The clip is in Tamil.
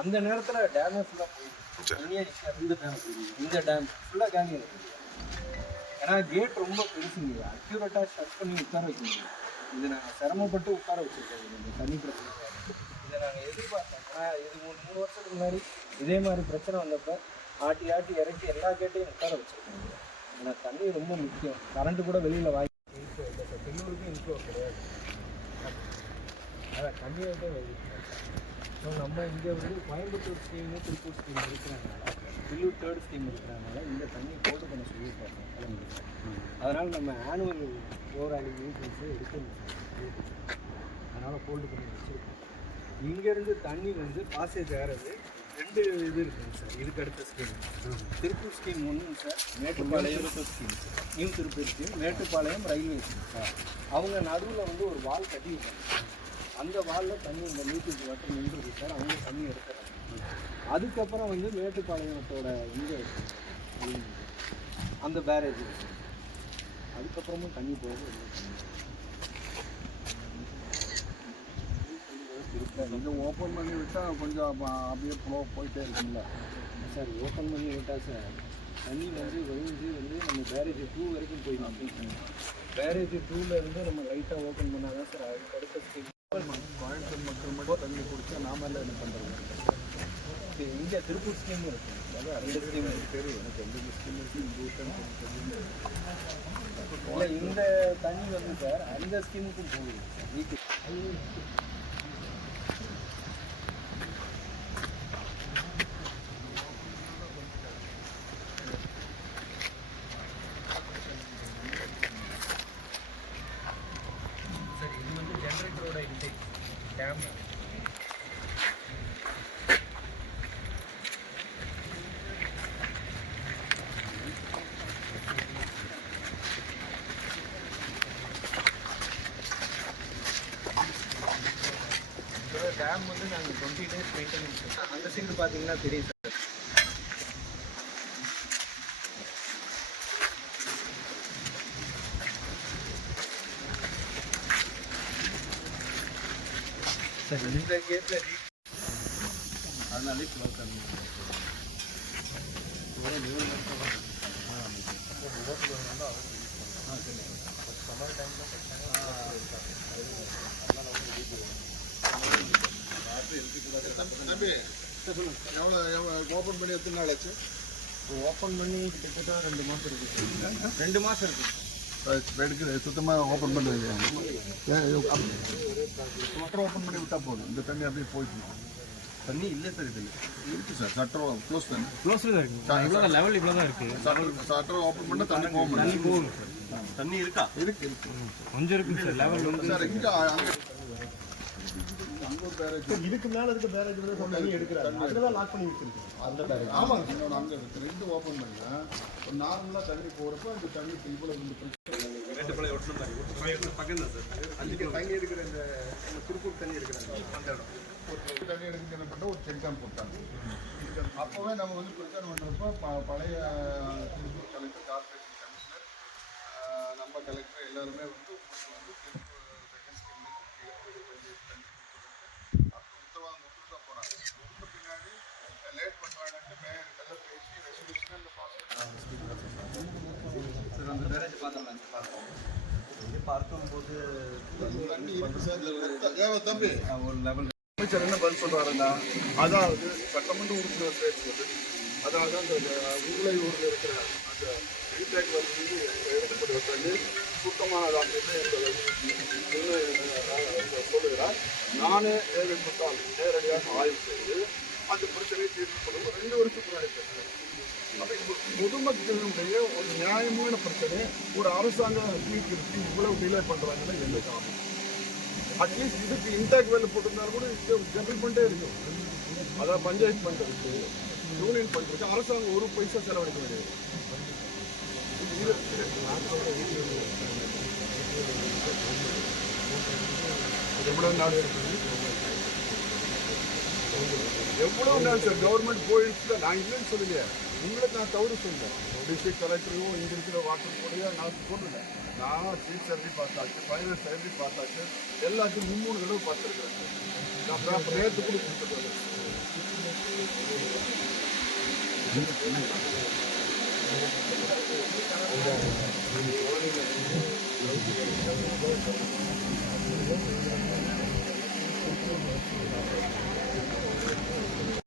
அந்த நேரத்தில் டேமே ஃபுல்லாக போயிடும். இந்த டேம் ஃபுல்லாக கேணி இருக்குது. ஏன்னா கேட் ரொம்ப பெருசுங்க, அக்யூரேட்டாக ஷட் பண்ணி உட்கார வைக்க முடியும். இது நாங்கள் சிரமப்பட்டு உட்கார வச்சுருக்கோம் இந்த தண்ணி பிரச்சனை. இதை நாங்கள் எதிர்பார்த்தோம். ஆனால் இது 3 வருஷத்துக்கு முன்னாடி இதே மாதிரி பிரச்சனை வந்தப்போ ஆட்டி இறக்கி எல்லா கேட்டையும் உட்கார வச்சுருக்கோம். ஏன்னா தண்ணி ரொம்ப முக்கியம். கரண்ட்டு கூட வெளியில் வாங்கி பெங்களூருக்கும் இன்ஃப்ளோ கிடையாது. அதான் தண்ணியோட ஸோ நம்ம இங்கே வந்து கோயம்புத்தூர் ஸ்கீமு திருப்பூர் ஸ்கீம் இருக்கிறனால, பில்லூர் 3rd ஸ்கீம் இருக்கிறனால இந்த தண்ணி ஹோல்டு பண்ண சொல்லியிருக்காங்க. அதனால் நம்ம ஆனுவல் ஓவராலி மெயின்டெனன்ஸு எடுக்கணும். அதனால் ஹோல்டு பண்ணி வச்சுருக்கோம். இங்கேருந்து தண்ணி வந்து பாசேஜ் ஆகிறது 2 இது இருக்குங்க சார். இதுக்கு அடுத்த scheme Tiruppur scheme 1 sir. Mettupalayam scheme, new Tiruppur scheme, Mettupalayam railway scheme. அவங்க நடுவில் வந்து ஒரு வால் கட்டியிருக்காங்க. அந்த வாலில் தண்ணி இந்த லீக்கேஜ் வாட்டர் நின்றுருக்கு சார். அவங்க தண்ணி எடுக்கிறாங்க. அதுக்கப்புறம் வந்து மேட்டுப்பாளையத்தோட இந்த அந்த பேரேஜ் அதுக்கப்புறமும் தண்ணி போகுது. கொஞ்சம் ஓப்பன் பண்ணி விட்டால் கொஞ்சம் அப்படியே ஃப்ளோ போயிட்டே இருக்குங்களா சார்? ஓப்பன் பண்ணி விட்டால் சார் தண்ணி வந்து வந்து நம்ம பேரேஜ் 2 வரைக்கும் போயிடும். பேரேஜ் 2லேருந்து நம்ம லைட்டாக ஓப்பன் பண்ணால் தான் சார் அதுக்கு அடுத்த ஸ்கீம். கோயம்புத்தூர் மக்கள் மட்டும் தண்ணி குடிச்சா நாம எல்லாம் என்ன பண்ணுறது? இங்கே திருப்பூர் ஸ்கீம் இருக்குது. அதான் 2 ஸ்கீம் தெரியும் எனக்கு. 2 ஸ்கீம் இருக்குது. இல்லை, இந்த தண்ணி வந்து சார் அந்த ஸ்கீமுக்கும் போகுது வீட்டு. சார் இது வந்து ஜென்ரேட்டரோட இன்டேக் டேம். டேம் வந்து நாங்கள் 20 days மெயின்டெனன்ஸ். அந்த சைடு பார்த்தீங்கன்னா தெரியும் சார். சார் இந்த கேட்டில் அதனாலே க்ளோஸ் பண்ணி சம்மர் டைமில் தம்பி எவ்வளோ ஓப்பன் பண்ணி எத்தனை நாள் ஆச்சு? ஓப்பன் பண்ணி கிட்டத்தட்ட 2 மாதம் இருக்குது. 2 மாதம் இருக்குது. எடுக்க சுத்தமாக ஓப்பன் பண்ணுறது சட்டர் ஓப்பன் பண்ணி விட்டால் போதும். இந்த தண்ணி அப்படியே போயிடணும். தண்ணி இல்லை சார், இதில் இருக்குது சார். சட்டர் க்ளோஸ் தானே? க்ளோஸில் தான் இருக்குது. இவ்வளோ லெவல் இவ்வளோ தான் இருக்குது. சட்டர் ஓப்பன் பண்ணால் தண்ணி போக தண்ணி போகும் சார். தண்ணி இருக்கா? இருக்கு கொஞ்சம் இருக்குது சார். லெவல் வந்து சார் இங்கே இதுக்கு மேல இருக்க பேரேஜ் தண்ணி எடுக்கிறாங்க. அதெல்லாம் லாக் பண்ணி வச்சிருக்கோம். அந்த பேரேஜ் ஆமாங்க. இன்னொன்று அங்கே இருக்குது. 2 ஓப்பன் பண்ணா ஒரு நார்மலாக தண்ணி போகிறப்ப இந்த தண்ணி இவ்வளோ மேட்டுப்பாளையம் ஒட்டணும் தான் பக்கம் தான் சார். அதுக்கு தண்ணி எடுக்கிற இந்த திருப்பூர் தண்ணி எடுக்கிறாங்க. அந்த இடம் ஒரு தண்ணி எடுக்க என்ன பண்ணால் ஒரு செக் டேம் போட்டாங்க. அப்போவே நம்ம வந்து பிரச்சனை பண்ணுறப்போ பழைய திருப்பூர் கலெக்டர், கார்பரேஷன் கமிஷனர், நம்ம கலெக்டர் எல்லாருமே வந்து பார்க்கும்போது தம்பி ஒரு லெவல் அமைச்சர் என்ன பதில் சொல்றாருன்னா, அதாவது சட்டமன்ற உறுப்பினர் பேசுவது, அதாவது அந்த உங்களை ஊரில் இருக்கிற அந்த இன்டேக் வந்து எடுக்கப்படுகிற தண்ணி சுத்தமானதாக என்பதை சொல்லுகிறார். நானே தேவைப்பட்டால் நேரடியாக ஆய்வு செய்து அந்த பிரச்சனையை தீர்த்து கொள்ளும் 2 வருஷத்துக்கு முன்னாடி. அப்போ பொதுமக்களுடைய ஒரு நியாயமான பிரச்சனை ஒரு அரசாங்கம் தீர்த்து இவ்வளவு டிலே பண்ணுறாங்கன்னா என்ன காரணம்? அட்லீஸ்ட் இதுக்கு இன்டேக் வேலை போட்டிருந்தாலும் கூட ஜென்ரல் பண்ணிட்டே இருக்கும். அதாவது பஞ்சாயத்து பண்ணுறதுக்கு, யூனியன் பண்ணுறதுக்கு அரசாங்கம் ஒரு பைசா செலவழிக்க வேண்டியது. எவ்வளோ நாள் இருக்குது? எவ்வளோ நாள் சார் கவர்மெண்ட் போயிடுச்சு? நான் இல்லைன்னு சொல்லுங்க, உங்களுக்கு நான் தவறு சொல்லுங்கள். டிஸ்ட்ரிக்ட் கலெக்டரும் இங்கே இருக்கிற வாட்டர் போடையா நான் சொல்லலை. நான் சீஃப் செக்ரட்டரி பார்த்தாச்சு, ஃபைனான்ஸ் செக்ரட்டரி பார்த்தாச்சு, எல்லாத்தையும் 3 தடவை பார்த்துருக்குறேன். நான் நேற்று கூட கொடுத்துருக்கேன். இந்த